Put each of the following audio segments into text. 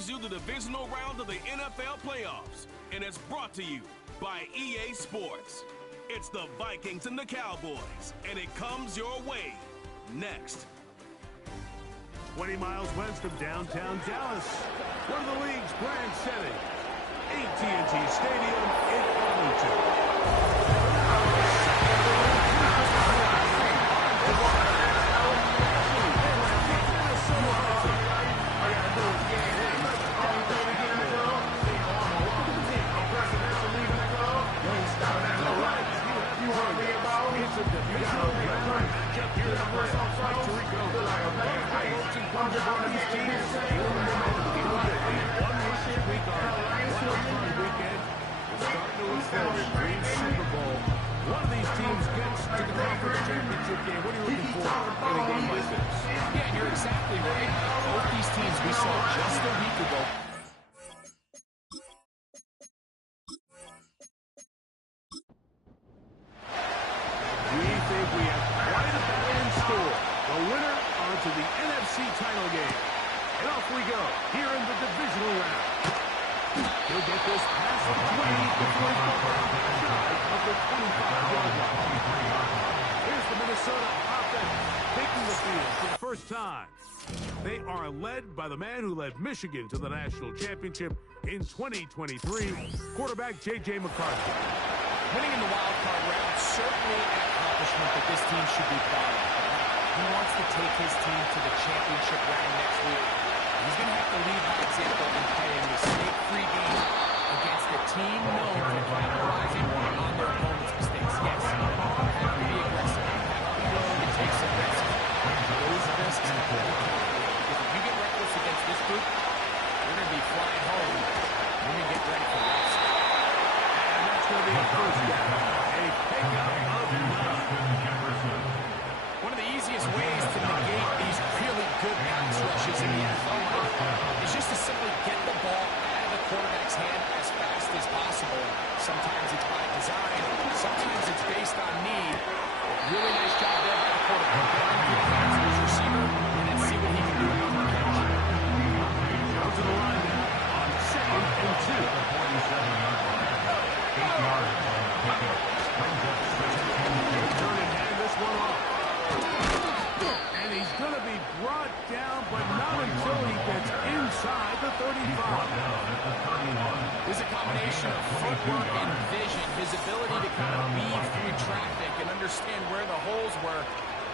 brings you the divisional round of the NFL playoffs, and it's brought to you by EA Sports. It's the Vikings and the Cowboys, and it comes your way next. 20 miles west of downtown Dallas, one of the league's grand settings, AT&T Stadium in Arlington. One of these teams gets to the conference championship game. What are you looking for in a game like this? Yeah, you're exactly right. Both these teams we saw just a week ago. We think we have quite a battle in store. The winner onto the NFC title game. And off we go here in the divisional round. He'll get this past the 20 before he's shy of the 25-yard line. Here's the Minnesota offense taking the field for the first time. They are led by the man who led Michigan to the national championship in 2023, quarterback J.J. McCarthy. Winning in the wild card round, certainly an accomplishment that this team should be proud of. He wants to take his team to the championship round next week. He's going to have to lead by example and play a mistake-free game against a team known for capitalizing on their opponent's mistakes. Yes, have to be aggressive, have to be willing to take some risks. Those risks have to be calculated. Because if you get reckless against this group, you're going to be flying home. You're going to get ready for rest. And that's going to be a first down. A pickup of 9. One of the easiest ways to negate these really good pass rushes in the NFL is just to simply get the ball out of the quarterback's hand as fast as possible. Sometimes it's by design, sometimes it's based on need. Really nice job there by the quarterback. Get into the hands of his receiver and then see what he can do on the catch. Down to the line now on 2nd and 2. 8 yards. He'll turn and hand this one off. And he's going to be brought down, but not until he gets inside the 35. There's a combination of footwork and vision, his ability to kind of weave through traffic and understand where the holes were.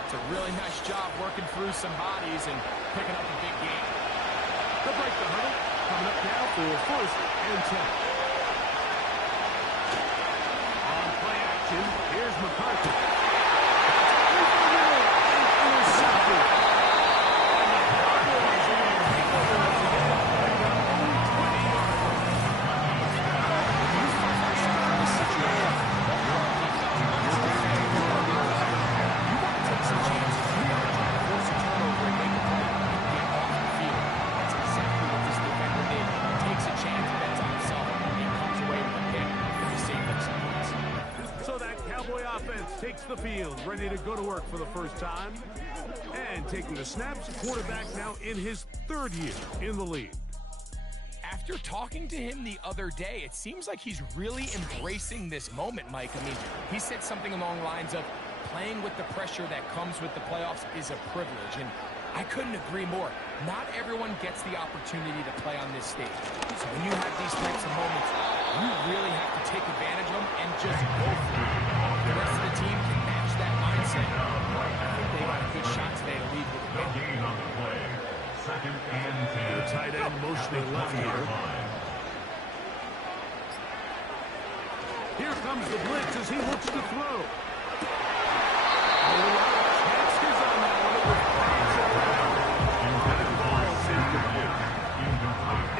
It's a really nice job working through some bodies and picking up a big game. They'll break the huddle, coming up now for 1st and 10. On play action, here's McCarthy. Takes the field, ready to go to work for the first time. And taking the snaps, quarterback now in his 3rd year in the league. After talking to him the other day, it seems like he's really embracing this moment, Mike. I mean, he said something along the lines of playing with the pressure that comes with the playoffs is a privilege. And I couldn't agree more. Not everyone gets the opportunity to play on this stage. So when you have these types of moments, you really have to take advantage of them and just go for it. The rest of the team can match that mindset. I think they got a good shot today to lead with a win. The tight end motioning left here. Here comes the blitz as he looks to throw. Chances on that one.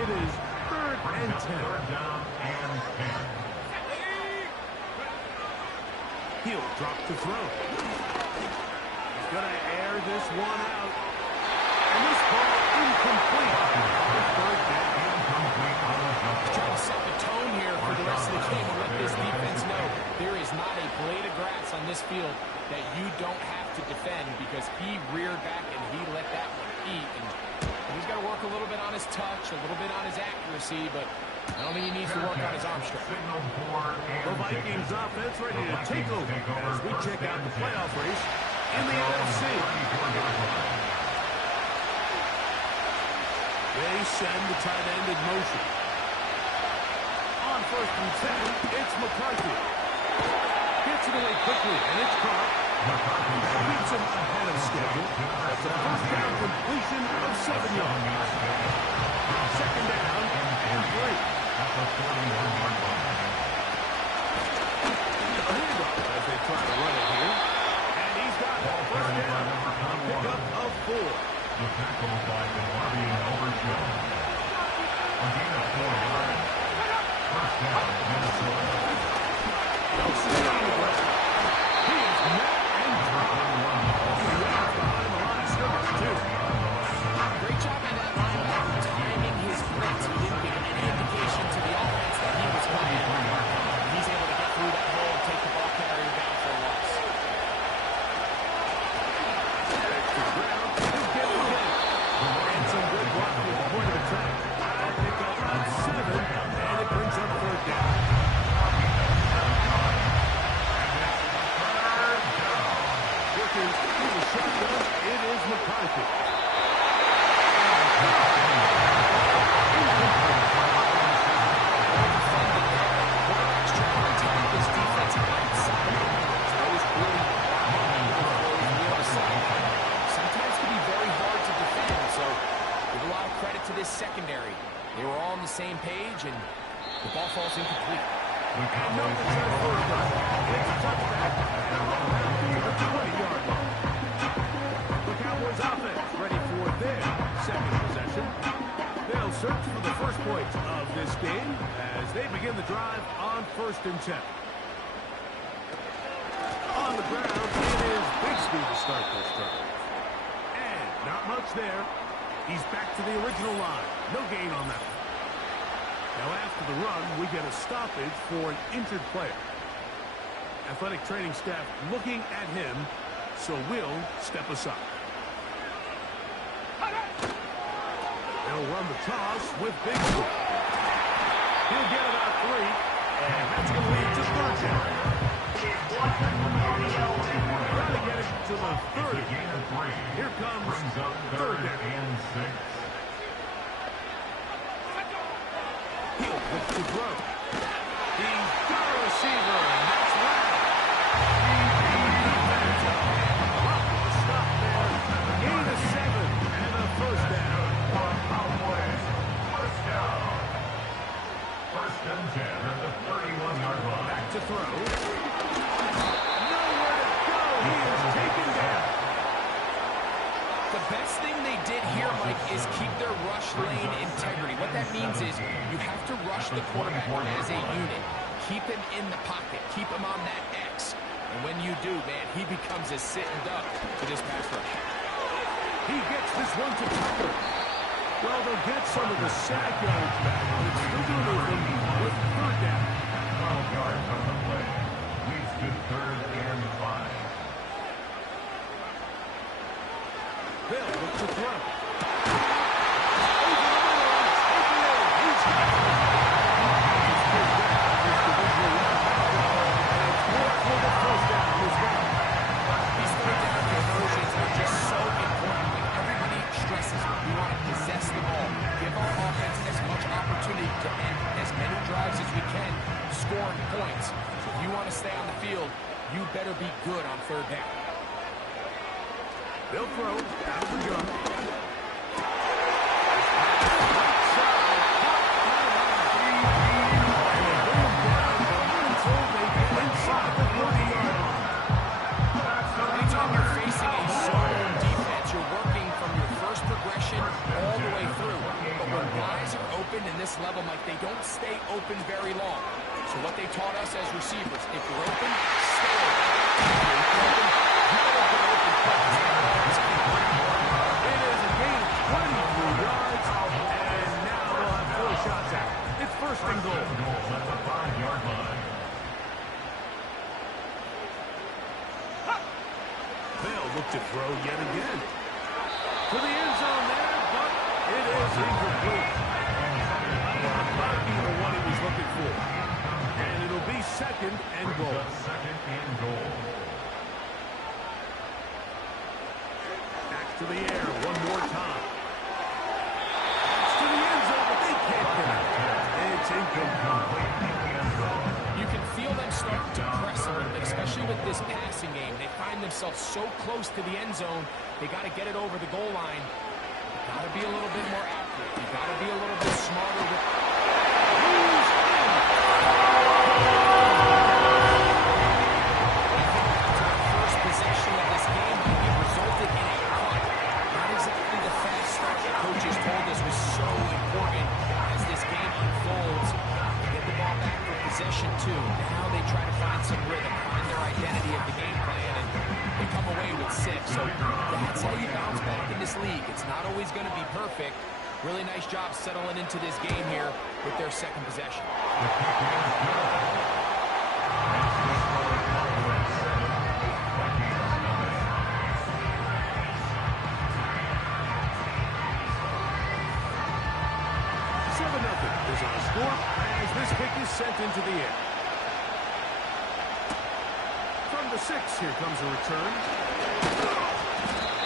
It is 3rd and 10. He'll drop to throw. He's going to air this one out. And this ball incomplete. He's trying to set the tone here for the rest of the game and let this defense know there is not a blade of grass on this field that you don't have to defend, because he reared back and he let that one eat. And He's got to work a little bit on his touch, a little bit on his accuracy, but I don't think he needs to work on his arm strength. The Vikings offense ready to take over as we check out the playoff race in the NFC. They send the tight end in motion. On 1st and 10, it's McCarthy. Gets it away quickly, and it's caught. Keeps him ahead of schedule. That's a first down completion of 7 yards. Second down and 3. A handoff as they try to run it here. And he's got it. First down. A pickup of 4. The tackle by Harvey and Overshow. Again, a 4 yard. First down, Minnesota. They'll stay on the ground. He is met and dropped. Behind the line of scrimmage, too. Great job by that linebacker timing his blitz. He didn't give any indication to the offense that he was coming. He's able to get through that hole and take the ball carrier down for a loss. To the ground. He'll get it again. And some good blocking at the point of attack. A pickup of 7, and it brings up 3rd down. Working through the shotgun, it is McCarthy. Secondary. They were all on the same page, and the ball falls incomplete. And no return for a touchdown. It's a touchback at the 20-yard line. The Cowboys offense ready for their second possession. They'll search for the first points of this game as they begin the drive on 1st and 10. On the ground, it is Bigsby to start this drive. And not much there. He's back to the original line. No gain on that one. Now after the run, we get a stoppage for an injured player. Athletic training staff looking at him, so we'll step aside. They'll run the toss with Bigsby. He'll get about 3, and that's going to lead to 3rd down. Trying to get it to the 30. Here comes 3rd down. And 6. He'll look to throw. He's got a receiver, and that's right. Stop there. Gain of 7, and a 1st down. First down. 1st and 10 at the 31-yard line. Back to throw. Nowhere to go. He is taken down. The best thing they did here, Mike, is keep their rush lane integrity. What that means is you have to rush the quarterback as a unit. Keep him in the pocket. Keep him on that X. And when you do, man, he becomes a sitting duck to this pass rush. He gets this one to Tucker. Well, they'll get some of the sack yards back, but it's still going to move them with 3rd down. 12 yards on the play. Leads to 3rd and 5. They'll look to throw. Points. So if you want to stay on the field, you better be good on 3rd down. They'll throw out of the gun. Anytime you're facing a zone defense, you're working from your first progression all the way through. But when guys are open in this level, Mike, they don't stay open very long. So what they taught us as receivers, if you're open, stay open. If you're not open, you better get open fast. It is a gain of 23 yards, and now they'll have 4 shots at it. It's 1st and goal. At the 5-yard line. They'll look to throw yet again. To the end zone there, but is incomplete. Might be the one he was looking for. And it'll be second and goal. Second and goal. Back to the air one more time. That's to the end zone, but they can't connect. It's incomplete. You can feel them starting to press a little bit, especially with this passing game. They find themselves so close to the end zone, they got to get it over the goal line. You got to be a little bit more accurate. You got to be a little bit smarter with first possession of this game. It resulted in a punt. Not exactly the fast start that coaches told us was so important as this game unfolds. Get the ball back for possession two. Now they try to find some rhythm, find their identity of the game plan, and they come away with 6. So that's how you bounce back in this league. It's not always going to be perfect. Really nice job settling into this game here with their second possession. Is our score as this kick is sent into the air. From the 6, here comes a return.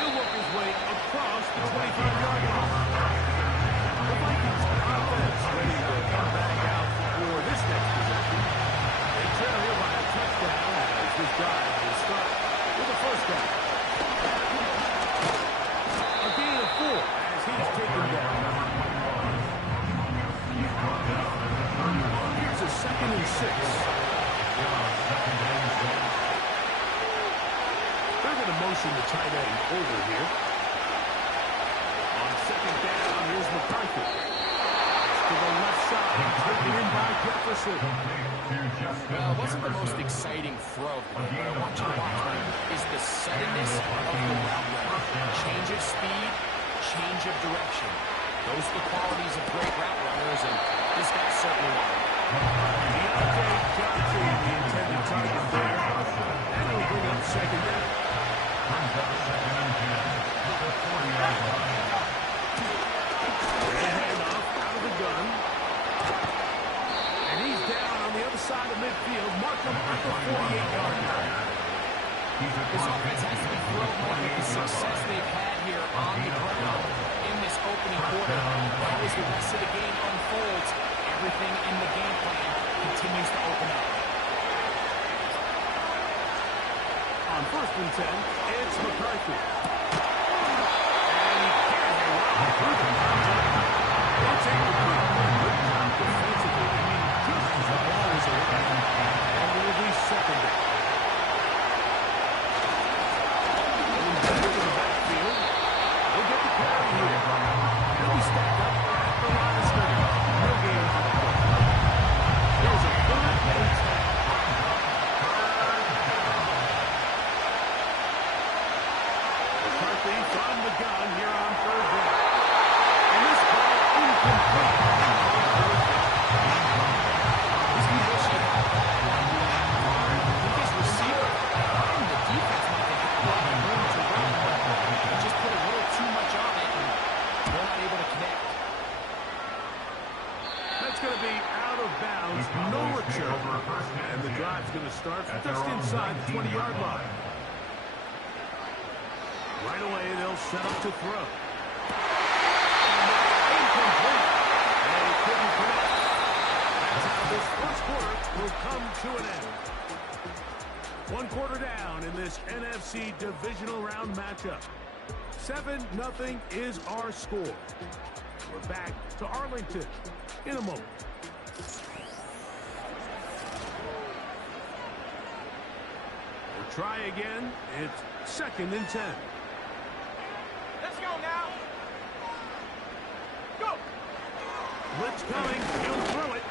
He'll work his way across the 25-yard line. The Vikings offense ready to come back out for this next possession. They trail here by a touchdown as this drive will start with a first down. A gain of 4 as he's taken down. Here's a 2nd and 6. They're going to motion the tight end over here. On 2nd down, here's McCarthy. To the left side, taken in by Jefferson. Well, it wasn't the most exciting throw. What I want you to watch is the suddenness of the route runner. Change of speed, change of direction. Those are the qualities of great route runners, and this guy certainly won. Deontay Johnson, the intended target there. And he'll bring up 2nd down. Brings up 2nd and 10 at the 40-yard line. Great handoff out of the gun. And he's down on the other side of midfield. Mark him at the 48-yard line. This offense has to be thrilled with the success they've had here on the ground in this opening quarter. Now as the rest of the game unfolds, everything in the game plan continues to open up. On 1st and 10, it's McCarthy. And he can't hang on through the contact. It's incomplete. Defensively, I mean, just as the ball is around. And it will be 2nd down. Going back to the backfield. He'll get the carry here. He'll be stacked up at the line of scrimmage. No gain for the play. There's a 3rd and 10. McCarthy from the gun here on 3rd down. And this ball incomplete. This position, his receiver and the defense might have had a lot of room to run, but they just put a little too much on it, and they're not able to connect. That's going to be out of bounds, no return. And the drive's going to start just inside the 20-yard line. Right away, they'll set up to throw. Incomplete. And he couldn't connect. That's how this first quarter will come to an end. 1 quarter down in this NFC divisional round matchup. 7-0 is our score. We're back to Arlington in a moment. We'll try again. It's 2nd and 10. Let's go now. Go. Blitz coming. He'll throw it.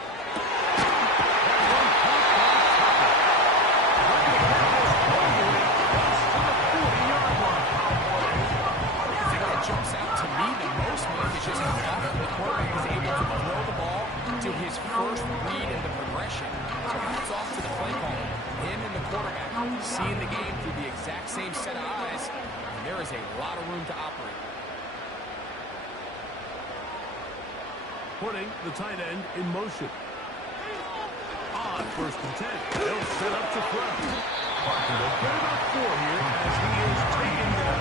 Jumps out to me the most, Mike, is just how often the quarterback is able to throw the ball to his first read in the progression. So hats off to the play caller. Him and the quarterback seeing the game through the exact same set of eyes, and there is a lot of room to operate. putting the tight end in motion. On 1st and 10, they'll set up to throw. They'll get about 4 here as he is taken down.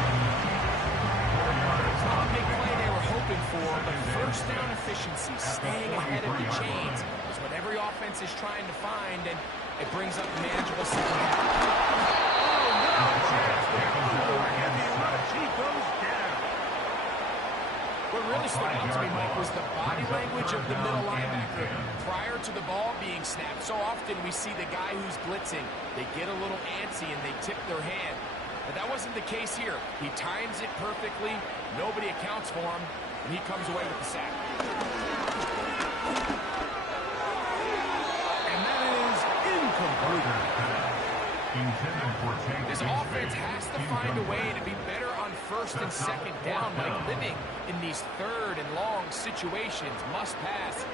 It's not a big play they were hoping for, but first down efficiency, staying ahead of the chains, is what every offense is trying to find, and it brings up manageable second half. Oh, no chance there. Under a heavy rush, he goes down. What really stood out to me, Mike, was the body language of the middle linebacker prior to the ball being snapped. So often we see the guy who's blitzing, they get a little antsy and they tip their hand. But that wasn't the case here. He times it perfectly, nobody accounts for him, and he comes away with the sack. And that is incomplete. This offense has to find a way to be better on 1st and 2nd down. Like living in these 3rd and long situations, must pass,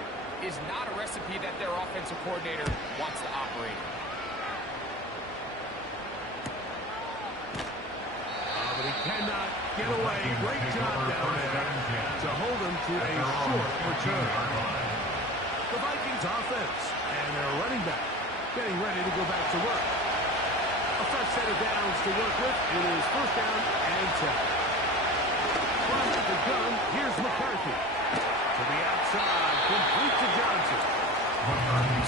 is not a recipe that their offensive coordinator wants to operate. But he cannot get away. Great job down there to hold him to a short return. The Vikings offense and their running back getting ready to go back to work. A fresh set of downs to work with. It is 1st down and 10. From the gun, here's McCarthy. To the outside, complete to Johnson.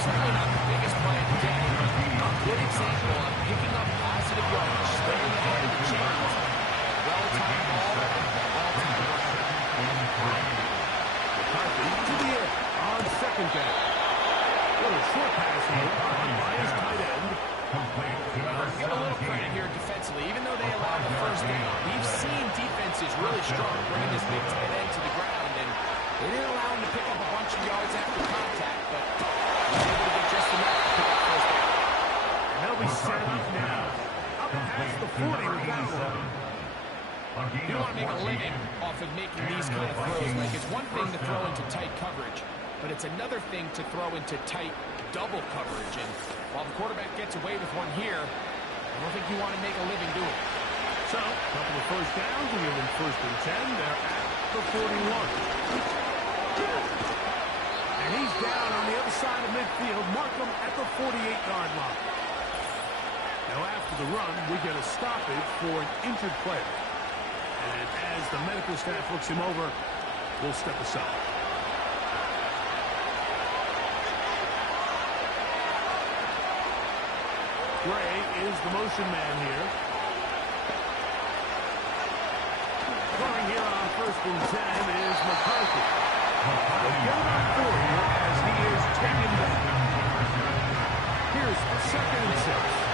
Certainly not the biggest play of the day, but a good example of picking up positive yards, staying ahead of the chains. Well-timed ball, well-timed run. McCarthy to the air on 2nd down. Little short pass here by his tight end. Give a little credit here defensively. Even though they allowed the 1st down, we've seen defenses really strong bringing this big tight end to the ground, and they didn't allow him to pick up a bunch of yards after contact, but he was able to get just enough to pick up 1st down. And they'll be set up now. Up past the 40 with that one. You don't want to make a living off of making these kind of throws. Like, it's one thing to throw into tight coverage, but it's another thing to throw into tight double coverage. And while the quarterback gets away with one here, I don't think you want to make a living doing it. So, a couple of 1st downs. We give them 1st and 10. They're at the 41. And he's down on the other side of midfield. Mark him at the 48-yard line. Now, after the run, we get a stoppage for an injured player. And as the medical staff looks him over, we'll step aside. Gray is the motion man here. Throwing here on 1st and 10 is McCarthy. They'll get about 4 here as he is taken down. Here's 2nd and 6.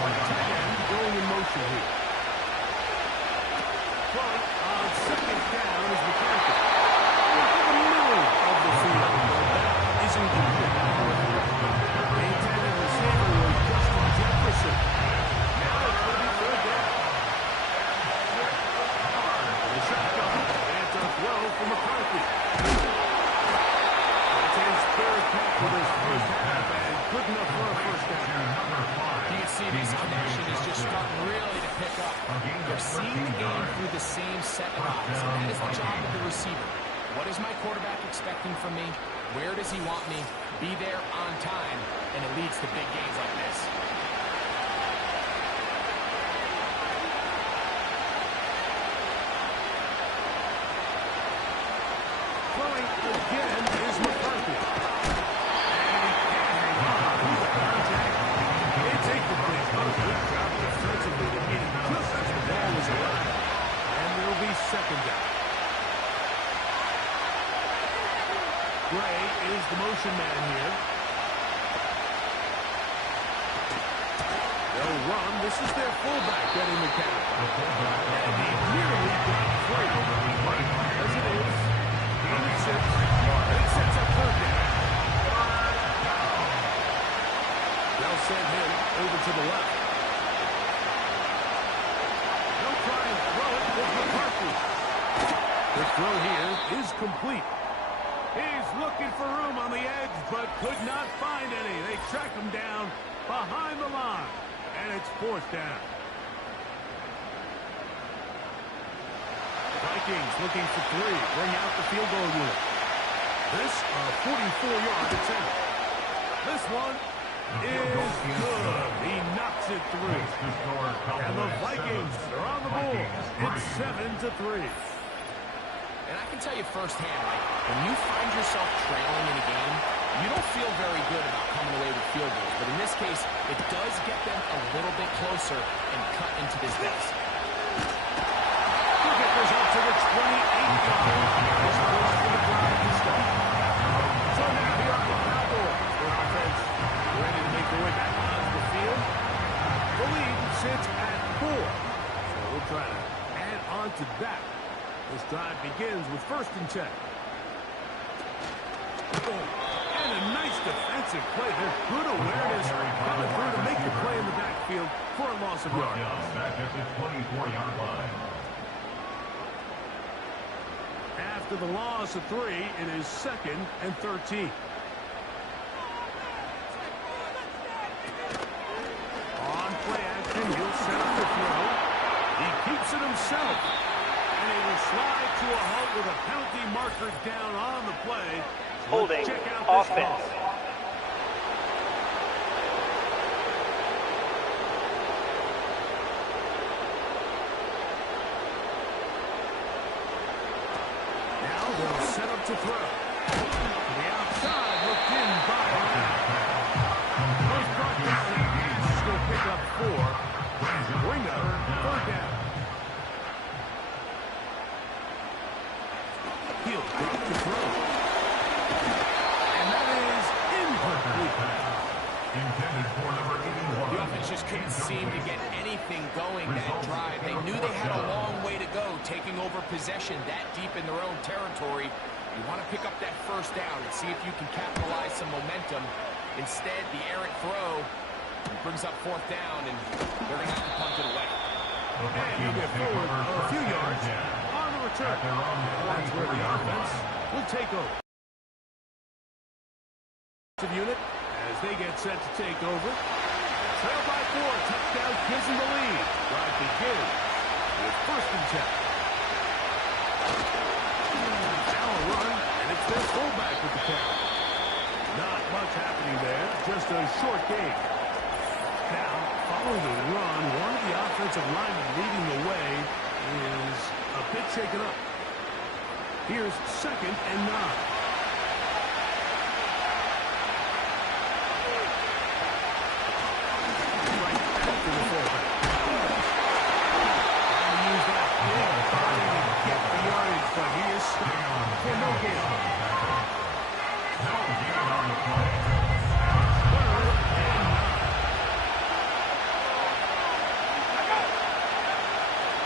Tight end going in motion here. Throwing on 2nd down is McCarthy. Into the middle of the field. That is incomplete. The intended receiver was Justin Jefferson. Now it's going to be 3rd down. The shotgun. And a throw for McCarthy. That's his 3rd catch for this 1st half, and good enough for a 1st down. You can see this connection is just starting really to pick up. They're seeing the game through the same set of eyes, and that is the job of the receiver. What is my quarterback expecting from me? Where does he want me? Be there on time, and it leads to big gains like this. Throwing again is McCarthy. And he can't hang on to the contact. It's incomplete. Good job defensively to get him just as the ball was arrived. And it'll be 2nd down. Gray is the motion man here. They'll run. This is their fullback getting the count. And he nearly got free. As it is, gain of 6. It sets up 3rd down. They'll send him over to the left. They'll try and throw it with McCarthy. The throw here is complete. He's looking for room on the edge, but could not find any. They track him down behind the line, and it's 4th down. Vikings looking for three. Bring out the field goal unit. This a 44-yard attempt. This one is good. He knocks it through. And the Vikings are on the board. It's 7-3. And I can tell you firsthand, Mike, when you find yourself trailing in a game, you don't feel very good about coming away with field goals. But in this case, it does get them a little bit closer and cut into this deficit. He'll get this up to the 28-yard line. So now here are the Cowboys. Their offense ready to make their way back onto the field. The lead sits at 4. So we'll try to add on to that. This drive begins with 1st and 10. And a nice defensive play. There's good awareness coming through to make the play in the backfield for a loss of yards. Back at the 24-yard line. After the loss of 3, it is 2nd and 13. On play action, he'll set up the throw. He keeps it himself. And he will slide to a halt with a penalty marker down on the play. Holding check out this offense. call. Now they'll set up to throw. To the outside, looked in by Brown. First brought down, and he's going to pick up 4. Bring up 3rd down. He'll drop the throw. And that is incomplete. Intended for number 81. The offense just couldn't seem to get anything going that drive. They knew they had a long way to go, taking over possession that deep in their own territory. You want to pick up that 1st down and see if you can capitalize some momentum. Instead, the errant throw brings up 4th down, and they're going to have to punt it away. And he'll get forward a few yards on the return. That's where the offense will take over. Unit as they get set to take over. Trail by 4. Touchdown gives them the lead. Drive begins with 1st and 10. Now a run, and it's their fullback with the catch. Not much happening there. Just a short gain. Now, following the run, one of the offensive linemen leading the way is a bit shaken up. Here's 2nd and 9.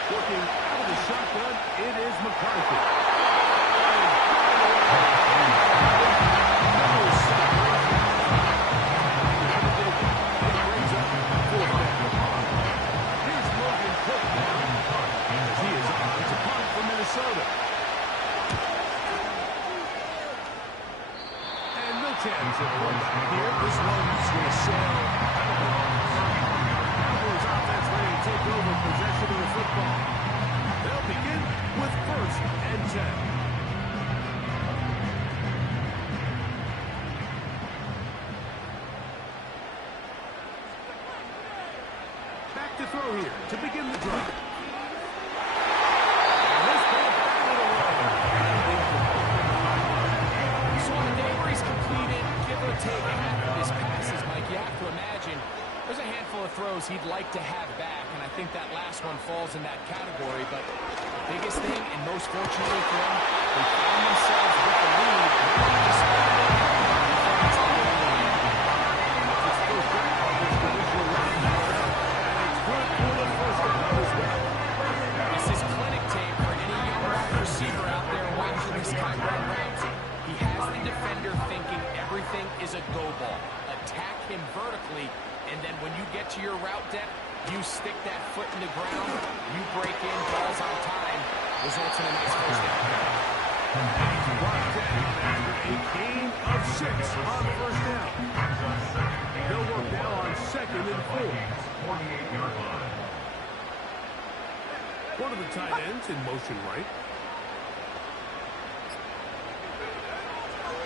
Working out of the shotgun, it is McCarthy. Here's Logan Cook now, as he is on to punt for Minnesota. And no chance of one back here. This one's going to sail. Cowboys offense ready to take over possession of the football. They'll begin with 1st and 10. Back to throw here to begin the drive. And this ball batted away. So on a day where he's completed, give or take half of his passes, Mike, you have to imagine there's a handful of throws he'd like to have back, and I think that last one falls in that category. But the biggest thing, and most fortunately for them, they found themselves with the lead. This is clinic tape for any young wide receiver out there watching this kind of routes. He has the defender thinking everything is a go ball. Attack him vertically, and then when you get to your route depth, you stick that foot in the ground, you break in, balls on time, results in a nice 1st down. Brought down after a gain of 6 on 1st down. They'll work now on 2nd and 4. 48-yard line. One of the tight ends in motion right.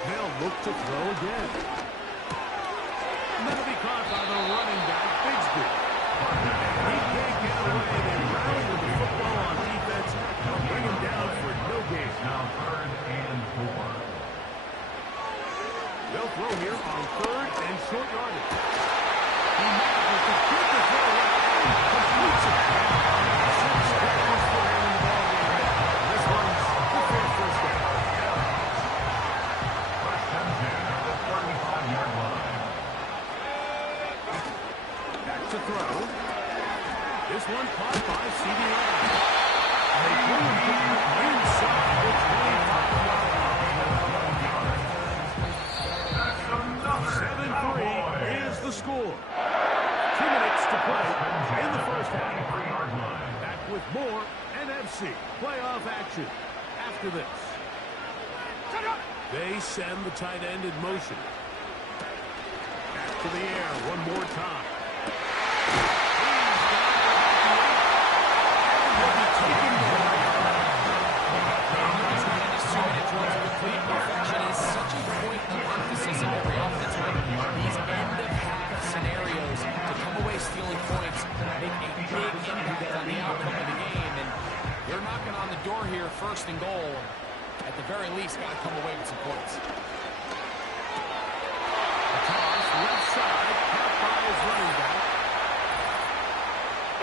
They'll look to throw again. And that'll be caught by the running back, Bigsby. He can't get away. They rally with the football on defense. They'll bring him down for no gain. Now 3rd and 4. They'll throw here on 3rd and short yardage. He manages to get the throw away and completes it. 6 tackles for him in the ballgame. This one's the first down. First and 10 at the 35-yard line. Back to throw. This one caught by C.D. Lamb. They bring him down inside the 25-yard line. 7-3 is the score. 2 minutes to play in the first half. Back with more NFC playoff action after this. They send the tight end in motion. Back to the air one more time. Perfection is such a point of emphasis in every offense. These end-of-half scenarios to come away stealing points make a big impact on the outcome of the game. And they're knocking on the door here, 1st and goal. At the very least, got to come away with some points. A toss left side, caught by his running back.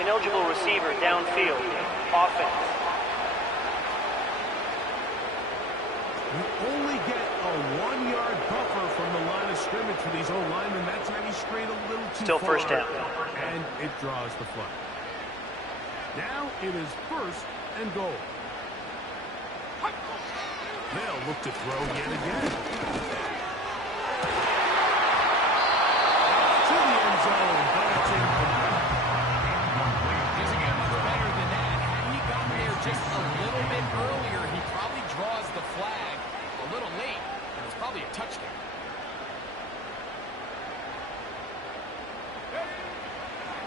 Ineligible receiver downfield. Offense. You only get a 1-yard buffer from the line of scrimmage for these old linemen. That's how he strayed a little too Still far. first down. And it draws the flag. Now it is 1st and goal. They'll look to throw yet again. To the end zone, but it's incomplete. Doesn't get much better than that. Had he gotten there just a little bit earlier, he probably draws the flag a little late, and it's probably a touchdown.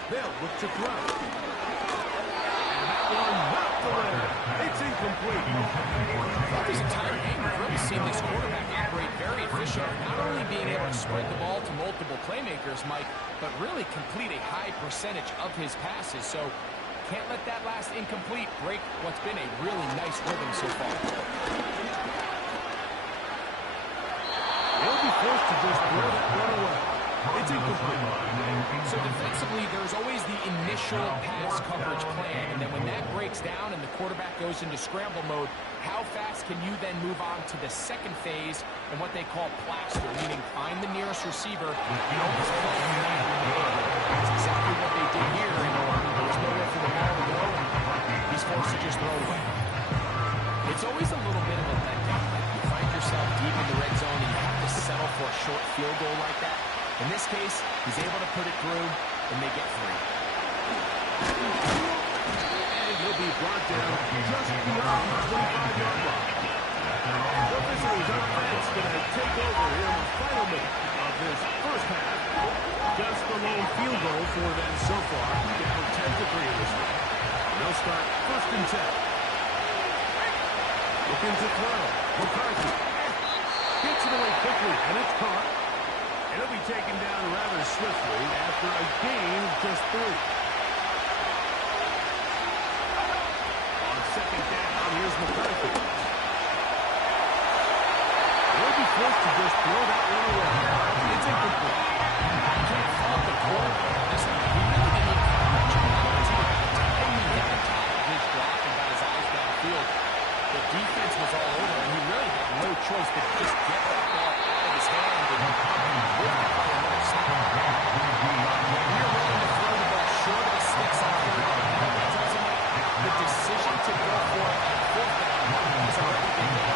They'll look to throw. And that one knocked away. It's incomplete. There's a time game we've really seen this quarterback operate very efficient, not only being able to spread the ball to multiple playmakers, Mike, but really complete a high percentage of his passes. So can't let that last incomplete break what's been a really nice rhythm so far. They'll be forced to just throw that one away. It's incomplete. So defensively, there's always the initial pass coverage plan, and then when that breaks down and the quarterback goes into scramble mode, how fast can you then move on to the second phase and what they call plaster, meaning find the nearest receiver and almost play a man. That's exactly what they did here, and there's nowhere for the ball to go, and he's forced to just throw it away. It's always a little bit of a letdown. Like you find yourself deep in the red zone and you have to settle for a short field goal like that. In this case, he's able to put it through, and they get 3. And he'll be brought down just beyond the 25-yard line. The visitors' offense going to take over here in the final minute of this first half. Just the lone field goal for them so far. Down 10-3 in this one. They'll start 1st and 10. Looking to throw. McCarthy gets it away quickly, and it's caught. And he'll be taken down rather swiftly after a gain of just 3. On 2nd down, here's McCarthy. He'll be forced to just throw that one away. It's incomplete. You can't fault the quarterback. Listen, he really didn't even have much of an opportunity. The time he hit the top of his drop and got his eyes downfield, the defense was all over, and he really had no choice but to just get that ball out of his hand and move the play another step. We're willing to throw the ball short of the sticks on 3rd down. The decision to go for it on 4th down has already been made.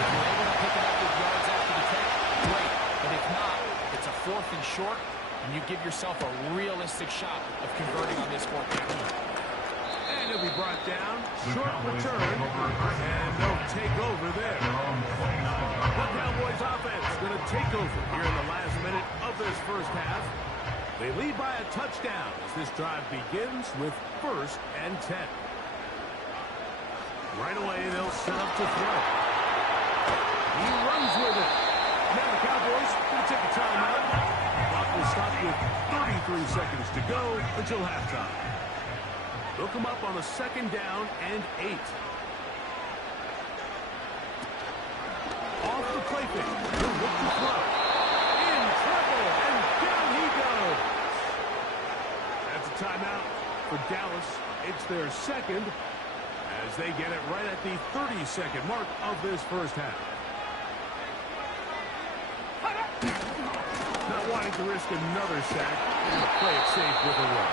If you're able to pick it up with yards after the catch, great. But if not, it's a 4th and short, and you give yourself a realistic shot of converting on this 4th down. And he'll be brought down. Short return. And they'll take over there. The Cowboys offense going to take over here in the last minute of this first half. They lead by a touchdown as this drive begins with 1st and 10. Right away, they'll set up to throw. He runs with it. Now the Cowboys will take a timeout. Clock will stop with 33 seconds to go until halftime. They'll come up on a 2nd down and 8. Off the play fake. He'll look to throw. In trouble, and down he goes. That's a timeout for Dallas. It's their 2nd as they get it right at the 30-second mark of this first half. Not wanting to risk another sack, they're going to play it safe with a run.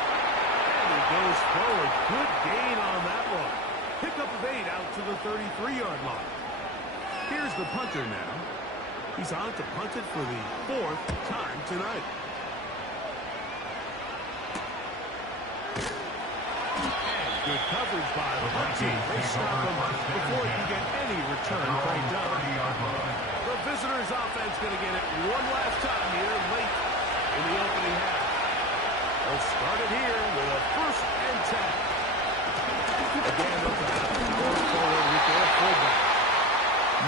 And he goes forward. Good gain on that one. Pickup of 8 out to the 33-yard line. Here's the punter now. He's on to punt it for the 4th time tonight. And good coverage by the punt team. They stop him before he can get any return cranked up. The visitors' offense going to get it one last time here late in the opening half. They'll start it here with a 1st and 10. Again, they'll have to go forward with their fullback.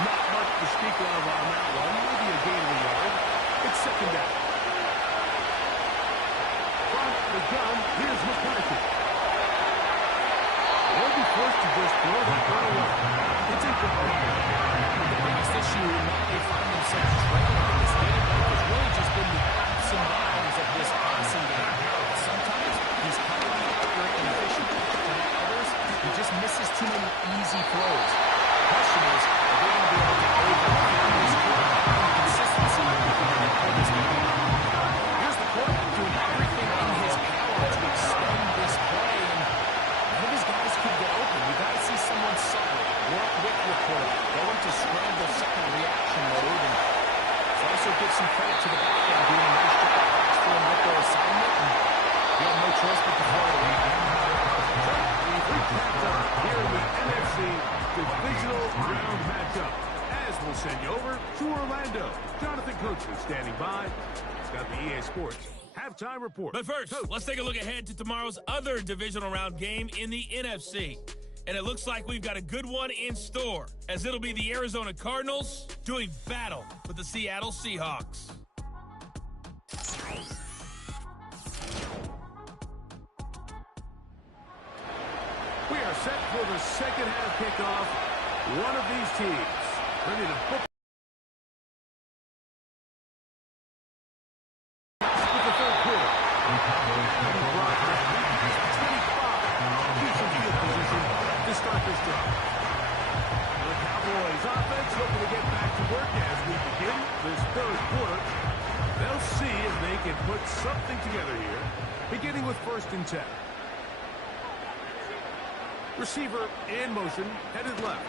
Not much to speak of on that one. Maybe a gain of a yard. It's 2nd down. From the gun, here's McCarthy. They'll be forced to just throw that one away. It's incomplete. The biggest issue now they find themselves trailing in this game has really just been the ups and downs of this passing game. Sometimes he's highly accurate and efficient. And at others, he just misses too many easy throws. The question is, are they going to be able to overcome this consistency in this game? Here's the quarterback doing everything in his power to extend this play, and none of his guys could get open. You got to see someone separate, work with your quarterback, go into scramble second reaction mode, and also give some credit to the back end doing a nice job for him with their assignment, and you have no choice but to throw it away. We've recapped up here in the NFC Divisional Round matchup. As we'll send you over to Orlando. Jonathan Coach is standing by. He's got the EA Sports halftime report. But first, let's take a look ahead to tomorrow's other divisional round game in the NFC. And it looks like we've got a good one in store, as it'll be the Arizona Cardinals doing battle with the Seattle Seahawks. We are set for the 2nd half kickoff. One of these teams ready to book with the 3rd quarter. To start this drive. The Cowboys offense looking to get back to work as we begin this 3rd quarter. They'll see if they can put something together here, beginning with 1st and 10. Receiver in motion, headed left.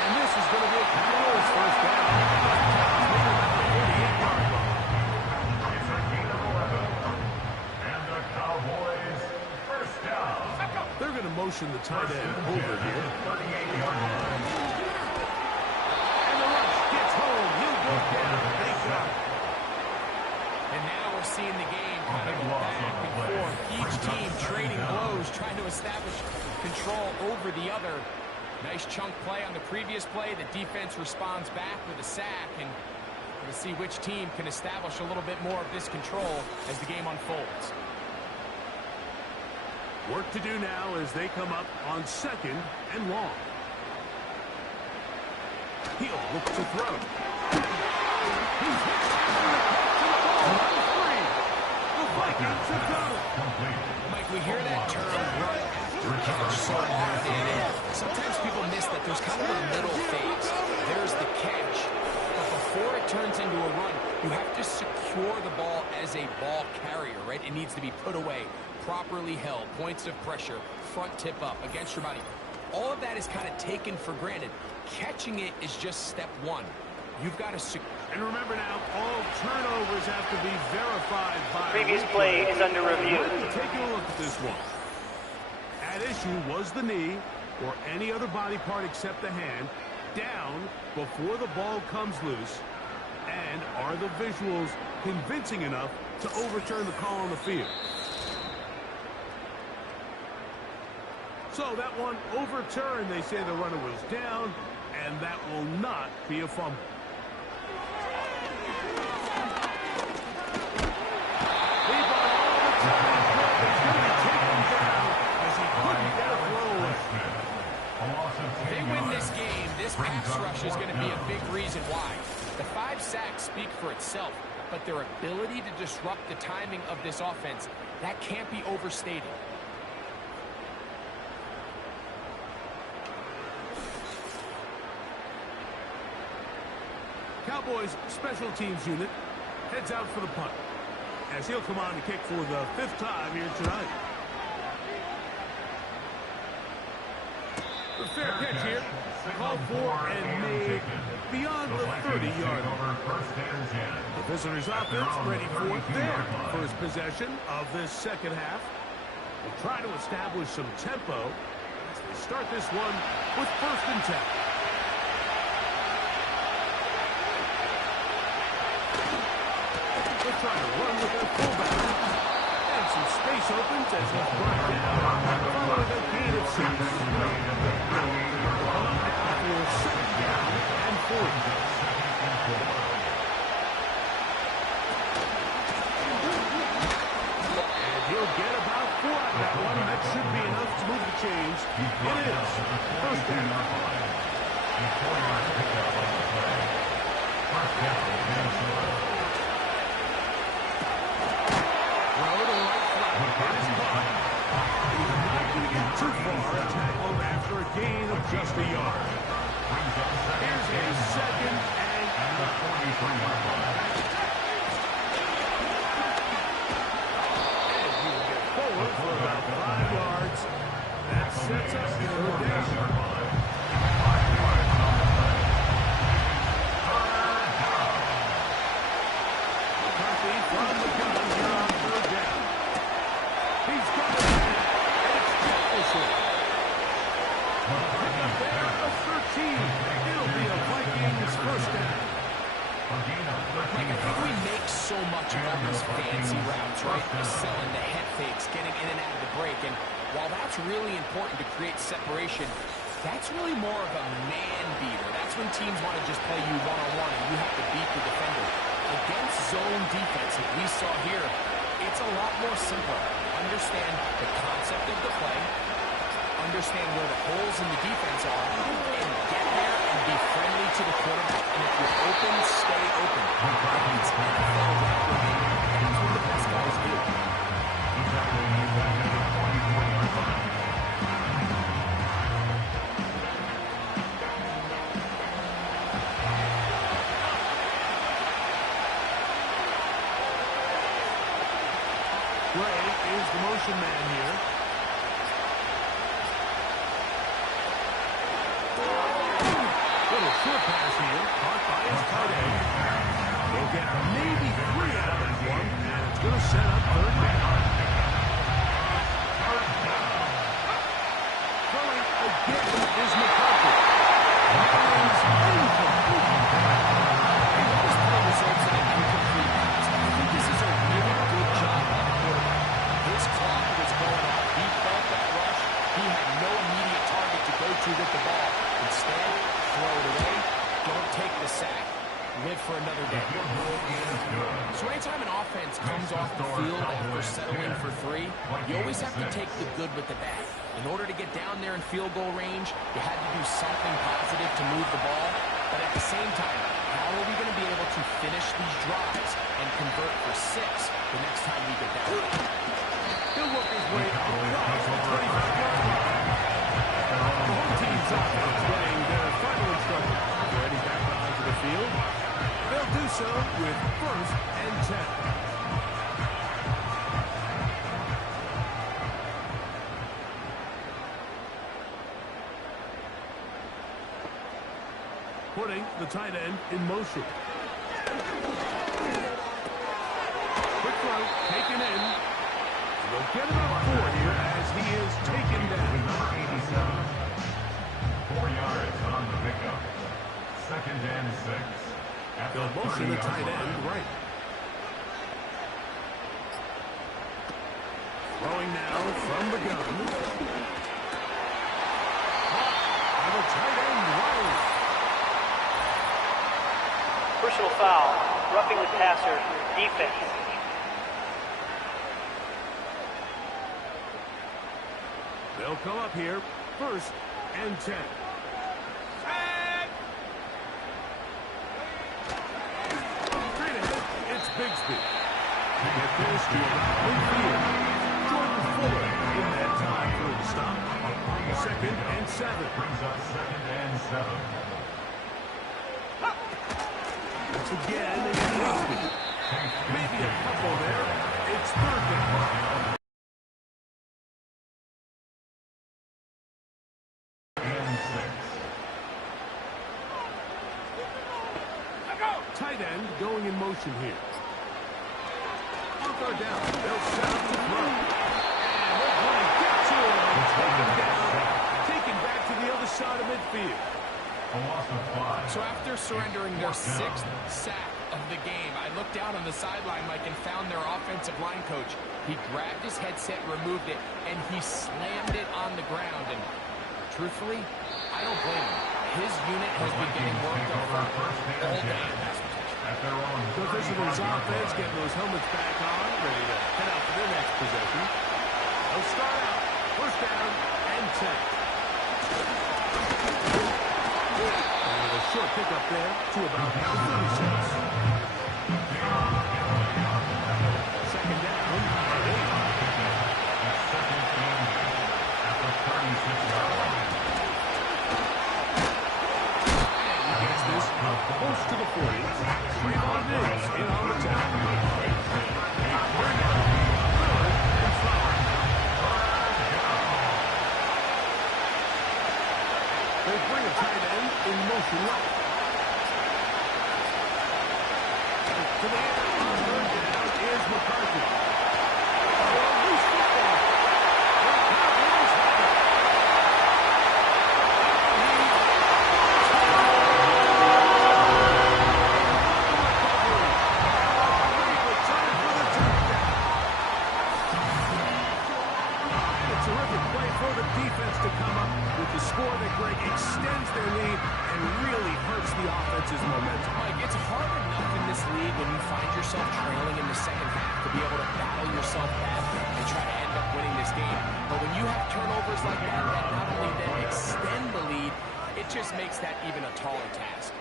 And this is going to be a Cowboys 1st down. They're going to motion the tight end over here. And the rush gets home. He'll go down. They got it. And now we're seeing the game kind of go back and forth. Each team trading blows, trying to establish control over the other. Nice chunk play on the previous play. The defense responds back with a sack, and we'll see which team can establish a little bit more of this control as the game unfolds. Work to do now as they come up on 2nd and long. He'll look to throw. He's hit. The Vikings have done it. Mike, we hear that term run after catch so often, and sometimes people miss that there's kind of a middle phase. There's the catch, but before it turns into a run, you have to secure the ball as a ball carrier, right? It needs to be put away, properly held, points of pressure, front tip up against your body. All of that is kind of taken for granted. Catching it is just step one. You've got to secure. And remember now, all turnovers have to be verified by Previous play is under review. Taking a look at this one. At issue was the knee or any other body part except the hand down before the ball comes loose. And are the visuals convincing enough to overturn the call on the field? So that one overturned. They say the runner was down, and that will not be a fumble. If they win this game, this pass rush is going to be a big reason why. The 5 sacks speak for itself, but their ability to disrupt the timing of this offense, that can't be overstated. Cowboys special teams unit heads out for the punt, as he'll come on to kick for the 5th time here tonight. The fair catch here, called for and made beyond the 30-yard line. The visitors' offense ready for their first possession of this second half. They'll try to establish some tempo as they start this one with 1st and 10. They'll try to run with their fullback. And some space opens as he's brought down following a gain of 6. For 2nd down and 4. And he'll get about 4 out of that one. That should be enough to move the chains. It is 1st down. 4-yard pickup on the play. 1st down, Minnesota. Too far, tackled after a gain of just a yard. Here's a 2nd and 43-yard line. And he will get forward for about 5 yards. That sets up 3rd down. McCarthy from the gun here on 3rd down. He's got it. A 13. It'll be a Vikings 1st down. Mike, I think we make so much of all these fancy routes, right? Just selling the head fakes, getting in and out of the break. And while that's really important to create separation, that's really more of a man beater. That's when teams want to just play you one-on-one and you have to beat the defender. Against zone defense, like we saw here, it's a lot more simple. Understand the concept of the play, understand where the holes in the defense are, and get there and be friendly to the quarterback. And if you're open, stay open. It's NFL route running. That's what the best guys do. Gray is the motion man here. Little short pass here, caught by his tight end. He'll get maybe 3 out of that one, and it's going to set up 3rd down. Throwing again is McCarthy. That is incomplete. This play results in an incomplete pass. I think this is a really good job by the quarterback. His clock was going off. He felt that rush. He had no immediate target to go to with the ball. Instead, throw it away. Don't take the sack. Live for another day. So anytime an offense comes off the field after settling for 3, you always have to take the good with the bad. In order to get down there in field goal range, you had to do something positive to move the ball. But at the same time, how are we going to be able to finish these drives and convert for 6 the next time we get down? He'll work his way across the 25-yard line. The home team's offense getting their final instructions. Ready back onto the field. They'll do so with 1st and 10. Putting the tight end in motion. Quick throw, taken in. They'll get about 4 here as he is taken down. Number 87. 4 yards on the pickup. 2nd and 6. They'll motion the tight end right. Throwing now from the gun. And the tight end Riley. personal foul, roughing the passer, defense. They'll come up here, 1st and 10. Straight ahead, it's Bigsby. They get this to about midfield. Jordan Fuller in that time for the stop. 2nd and 7. Brings up 2nd and 7. Once again, it's Bigsby. Maybe a couple there. It's 3rd down. Tight end going in motion here. On 3rd down, they'll set up the throw. And they're going to get to him and take him down. Taken back to the other side of midfield. A loss of 5. So after surrendering their 6th sack of the game, I looked down on the sideline, Mike, and found their offensive line coach. He grabbed his headset, removed it, and he slammed it on the ground. And truthfully, I don't blame him. His unit has been getting worked over all day. So visitors offense getting those helmets back on, ready to head out for their next possession. They'll start out 1st down and 10. And a short pickup there to about 36. 2nd down and 8. After 36 yards. Close to the 40. Trayvon Diggs in on the tackle. They bring a tight end in motion right. To the end. 3rd down is McCarthy. Loose football. The Cowboys have it. Defense to come up with the score that, Greg, extends their lead and really hurts the offense's momentum. Mike, it's hard enough in this league when you find yourself trailing in the 2nd half to be able to battle yourself back and try to end up winning this game. But when you have turnovers like that not only then extend the lead, it just makes that even a taller task.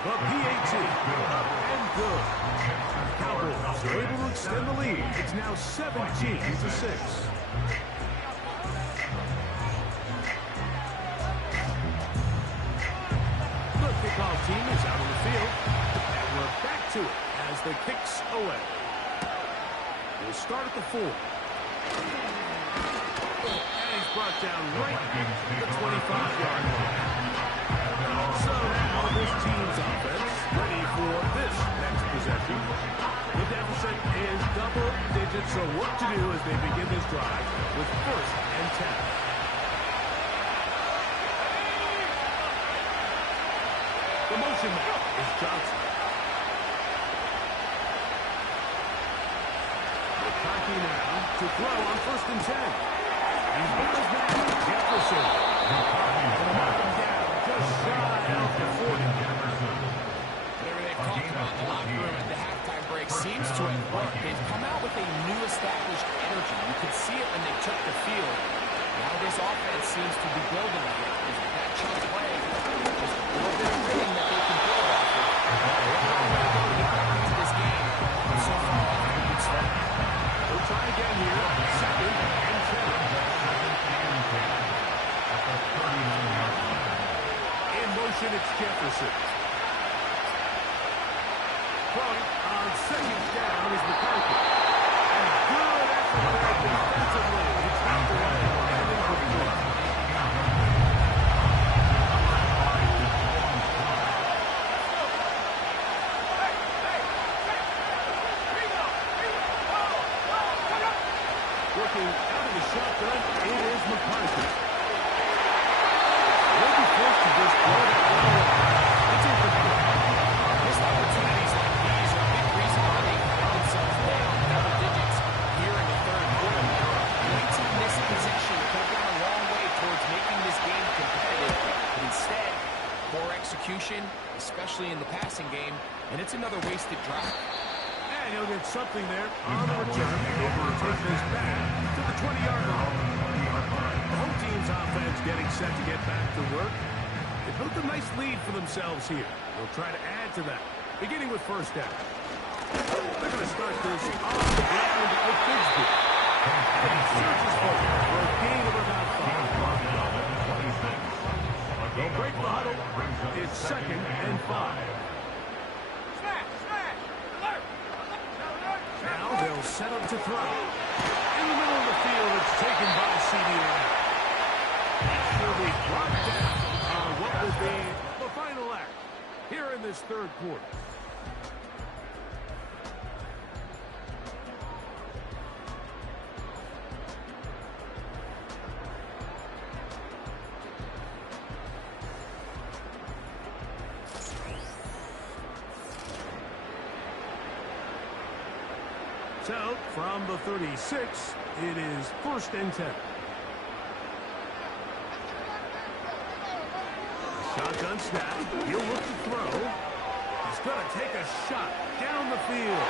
The PAT and good. Cowboys are able to extend the lead. It's now 17-6. The kickoff team is out on the field. And we're back to it as the kicks away. We'll start at the 4. And he's brought down right at the 25-yard line. So now this team's offense ready for this next possession. The deficit is double digits, so what to do as they begin this drive with 1st and 10. The motion man is Johnson. McCarthy now to throw on 1st and 10. He's got his man, Jefferson. McCarthy down. Just shy out the 40. Whatever they've talked about in the locker room at the halftime break seems to have worked. They've come out with a new established energy. You could see it when they took the field. Now this offense seems to be building on it. Is that chunk play? Just a little bit of rhythm that they can build off of. This game. So far, off to a good start. We'll try again here. 2nd and 10. In motion, it's Jefferson. Throwing on 2nd down is McCarthy. And good effort there defensively. It's out the way. And incomplete. Working out of the shotgun, it is McCarthy. They'll be forced to just blow that one away. It's incomplete. Missed opportunities like these are a big reason why they find themselves down double digits here in the 3rd quarter. Points on this possession could have gone a long way towards making this game competitive, but instead, execution, especially in the passing game, and it's another wasted drive. And he'll get something there on the return. Able to take this back to the 20-yard line. The home team's offense getting set to get back to work. They built a nice lead for themselves here. They'll try to add to that, beginning with first down. They're going to start this on the ground with Bigsby. And he searches for a gain of about 5. They'll break the huddle. It's 2nd and 5. Now they'll set up to throw. In the middle of the field, it's taken by C.D. Lamb. Will be brought down on what will be the final act here in this third quarter. So, from the 36, it is 1st and 10. Shotgun snap. He'll look to throw. He's going to take a shot down the field.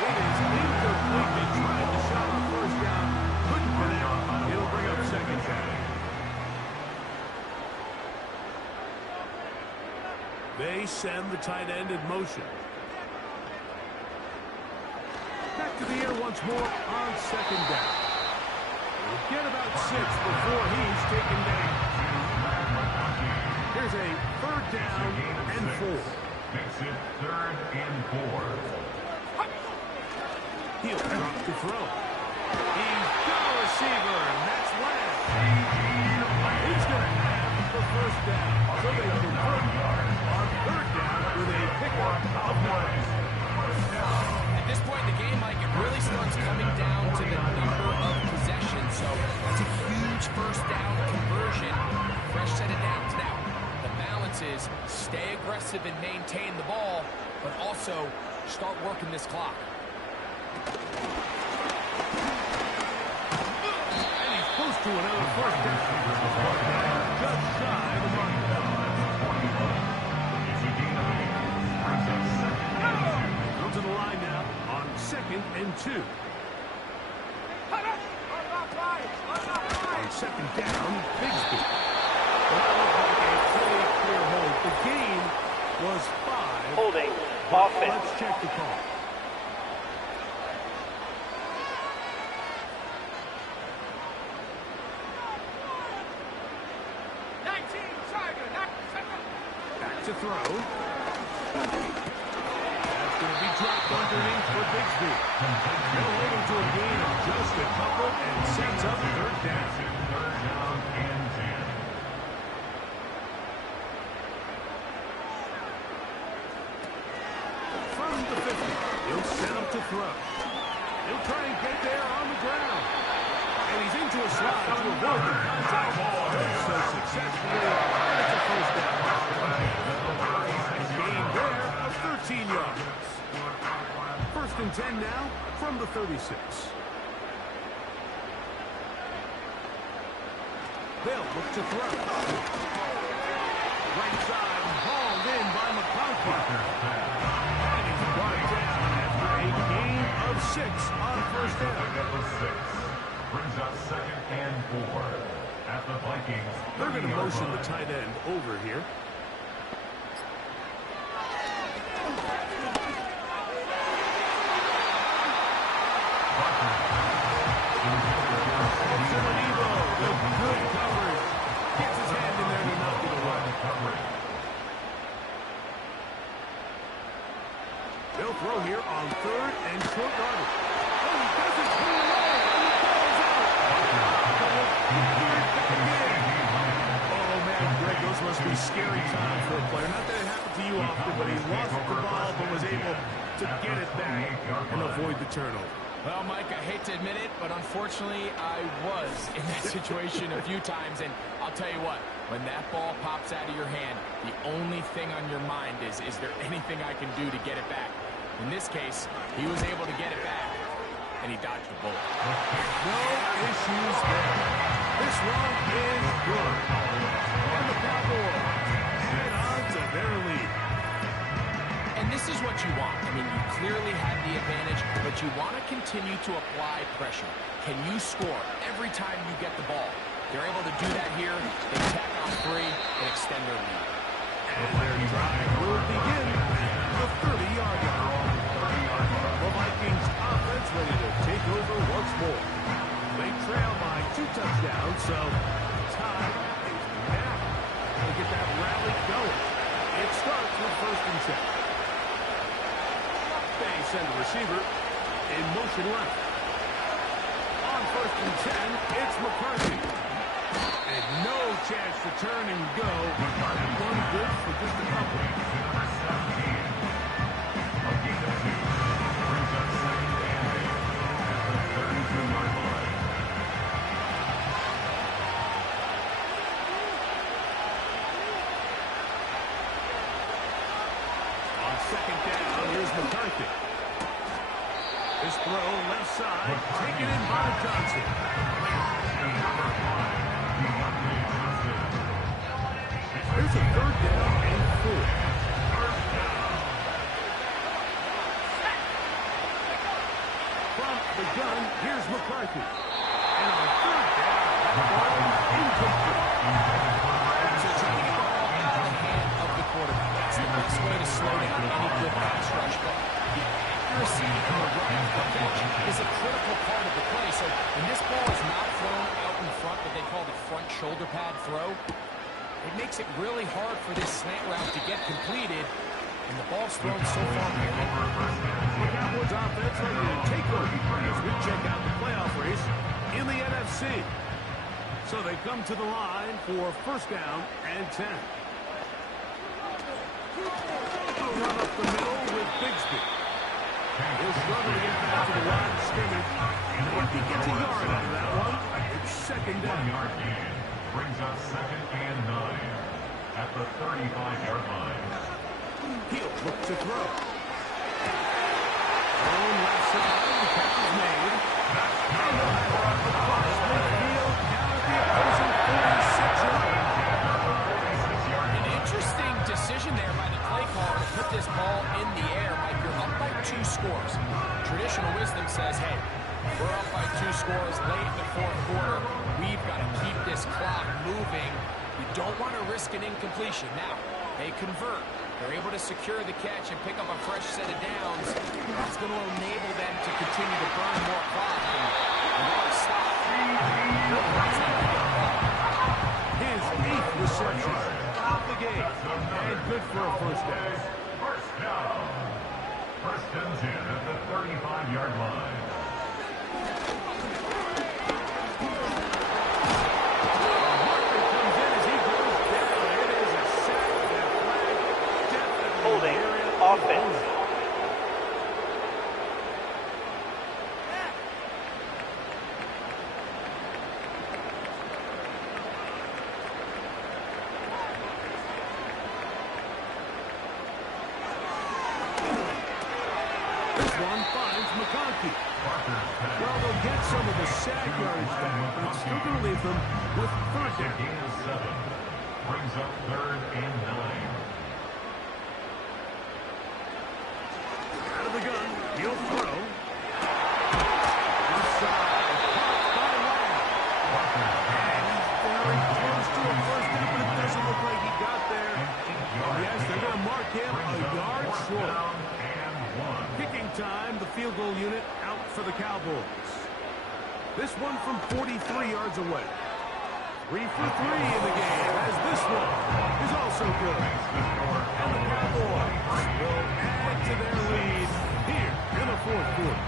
It is incomplete. They tried the shot on first down. Couldn't connect. It'll bring up 2nd down. They send the tight end in motion. Back to the air once more on 2nd down. We'll get about 6 before he's taken down. Here's a 3rd down and 4. Makes it 3rd and 4. He'll drop to throw. He's got a receiver, and that's Lamb. He's going to have the 1st down. So they convert on 3rd down with a pickup of 9. At this point in the game, Mike, it really starts coming down to the number of possessions. So that's a huge 1st down conversion. Fresh set of downs. Now, the balance is stay aggressive and maintain the ball, but also start working this clock. And he's close to another 1st down. Just shy of the mark. Come to the line now on 2nd and 2. On 2nd down, Bigsby. Well, that looked like a pretty clear hold. The gain was 5. Holding. Offense. Let's check the call. Back to throw. That's going to be dropped underneath for Bigsby. They'll hold him to a gain of just a couple and sets up 3rd down. 3rd down and 10. From the 50, he'll set up to throw. He'll try and get there on the ground. And he's into a slide to avoid the contact. Does so successfully, and it's a 1st down. Gain there of 13 yards. 1st and 10 now from the 36. They'll look to throw. Right side hauled in by McConkey. And he's brought down after a gain of 6 on 1st down. Brings up 2nd and 4 at the Vikings. They're going to motion the tight end over here. Good coverage. Gets his hand in there to knock it away. They'll throw here on 3rd and short yardage. Oh, he doesn't pull away, and the ball's out. Oh, man, Greg, those must be scary times for a player. Not that it happened to you often, but he lost the ball but was able to get it back and avoid the turnover. Well, Mike, I hate to admit it, but unfortunately, I was in that situation a few times, and I'll tell you what, when that ball pops out of your hand, the only thing on your mind is there anything I can do to get it back? In this case, he was able to get it back, and he dodged the bullet. No issues there. This one is good. And the what you want. I mean, you clearly have the advantage, but you want to continue to apply pressure. Can you score every time you get the ball? They're able to do that here. They tack on 3 and extend their lead. And their drive will begin at the 30-yard line. The Vikings offense ready to take over once more. They trail by 2 touchdowns, so time is now to get that rally going. It starts with 1st and 10. They send the receiver in motion left. On 1st and 10, it's McCarthy. And no chance to turn and go. One good for just a couple. On 2nd down, here's McCarthy. This throw left side, taken in by Johnson. Here's a 3rd down and 4. From the gun, here's McCarthy. And on 3rd down, that ball incomplete. So trying to get the ball out of the hand of the quarterback. That's the best way to slow down any good pass rush. But the accuracy and the run of catch is a critical part of the play. So when this ball is not thrown out in front, what they call the front shoulder pad throw, it makes it really hard for this slant route to get completed, and the ball's thrown so far behind. The Cowboys offense ready to take over as we check out the playoff race in the NFC. So they come to the line for 1st down and 10. A run up the middle with Bigsby. He'll struggle to get back to the line of scrimmage. If he gets a yard out of that one, it's 2nd down. 1-yard gain brings up 2nd and 9 at the 35-yard line. He'll look to throw. Thrown left side, the catch is made. And across midfield, down at the opposing 46-yard. An interesting decision there by the play caller to put this ball in the air. Mike, you're up by 2 scores. Traditional wisdom says, hey, we're up by 2 scores late in the 4th quarter. We've got to keep this clock moving. You don't want to risk an incompletion. Now, they convert. They're able to secure the catch and pick up a fresh set of downs. That's going to enable them to continue to burn more clock. And they're going to stop. His 8th reception of the game. And good for a 1st down. 1st down. 1st and 10 at the 35-yard line. Holding offense. This one finds McCarthy. Well, they'll get some of the sack yardage back, but it's still going to leave them with 3rd down. Gain of 7 brings up 3rd and 9. Out of the gun, he'll throw. Inside, caught by Lamb. And he's very close to a 1st down, but it doesn't look like he got there. Yes, they're going to mark him a yard short. Kicking time, the field goal unit out for the Cowboys. This one from 43 yards away. 3 for 3 in the game, as this one is also good. And the Cowboys will add to their lead here in the 4th quarter.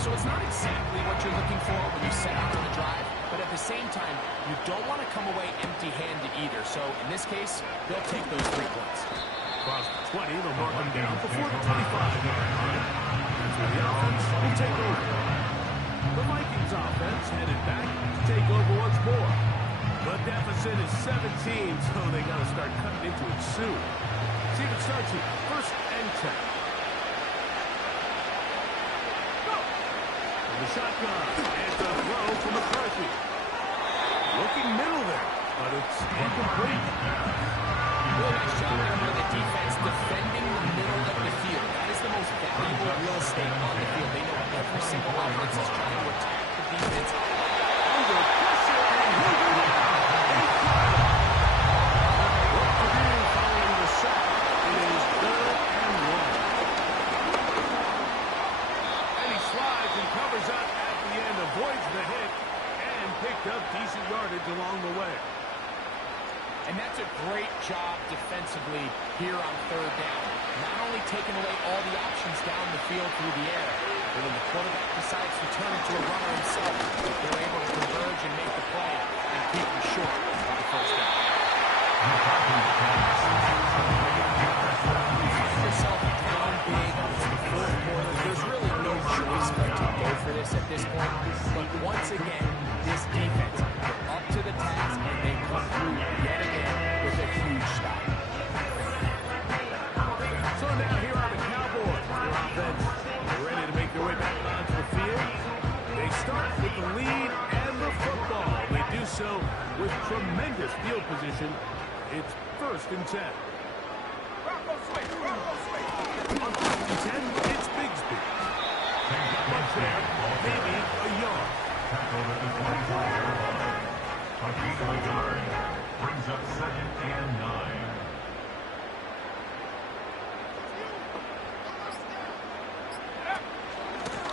So it's not exactly what you're looking for when you set out on the drive, but at the same time, you don't want to come away empty-handed either. So in this case, they'll take those 3 points. Across the 20, they'll mark him down before the 25-yard line. That's where the offense will take over. The Vikings offense headed back to take over once more. The deficit is 17, so they got to start cutting into it soon. See if it starts here. 1st and 10. From the shotgun, and the throw from McCarthy. Looking middle there, but it's incomplete. Really nice job there by the defense defending the middle of the valuable real estate on the field. They know every single offense is trying to attack the defense. Under pressure, and he'll go down. They got him. What to do following the sack? It is 3rd and 1. And he slides and covers up at the end, avoids the hit, and picked up decent yardage along the way. And that's a great job defensively here on 3rd down. Not only taking away all the options down the field through the air, but when the quarterback decides to turn into a runner himself, they're able to converge and make the play and keep him short of the 1st down. Find yourself down big in the 4th quarter. There's really no choice but to go for this at this point. But once again, this defense, they're up to the task, and they come through yet again with a huge stop. So now here are the Cowboys. Their offense, they're ready to make their way back onto the field. They start with the lead and the football. They do so with tremendous field position. It's 1st and 10. On 1st and 10, it's Bigsby. Not much there, maybe a yard. Tackled at the 24-yard line. A gain of a yard brings up 2nd and 9.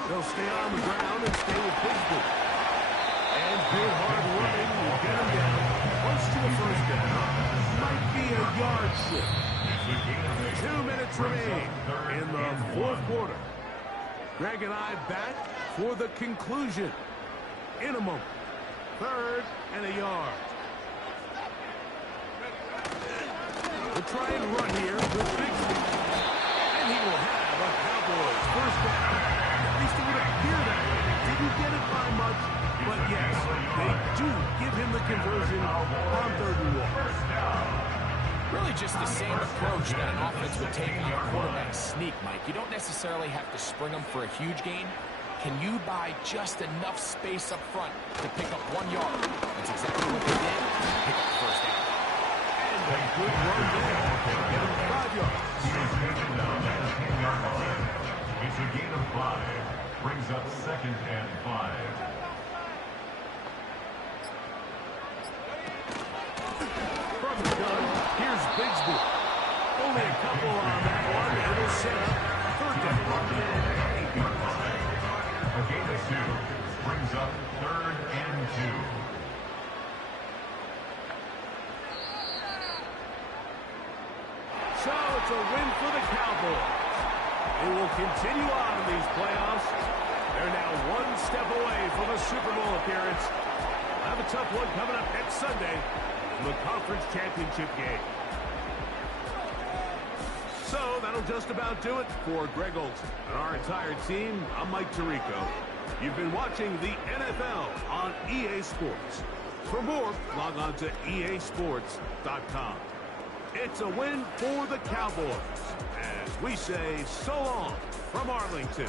They'll stay on the ground and stay with Bigsby. And good hard running will get him down. Close to the 1st down. Might be a yard shift. 2 minutes remain in the 4th quarter. Greg and I back for the conclusion. In a moment. 3rd and a yard. We'll try and run here with Bigsby. And he will have a Cowboys 1st down. At least it would appear that way. They didn't get it by much, but yes, they do give him the conversion on 3rd and 1. Really just the same approach that an offense would take when your quarterback sneak, Mike. You don't necessarily have to spring them for a huge gain. Can you buy just enough space up front to pick up 1 yard? That's exactly what they did. Pick up the 1st down. And a good run there. Get him 5 yards. It's a gain of 5. Brings up 2nd and 5. From the gun, here's Bigsby. Only a couple on that one. It'll set up 3rd down. A gain of 2 brings up 3rd and 2. So it's a win for the Cowboys. They will continue on in these playoffs. They're now 1 step away from a Super Bowl appearance. Have a tough one coming up next Sunday in the conference championship game. So that'll just about do it for Greg Olson and our entire team. I'm Mike Tirico. You've been watching the NFL on EA Sports. For more, log on to easports.com. It's a win for the Cowboys as we say so long from Arlington.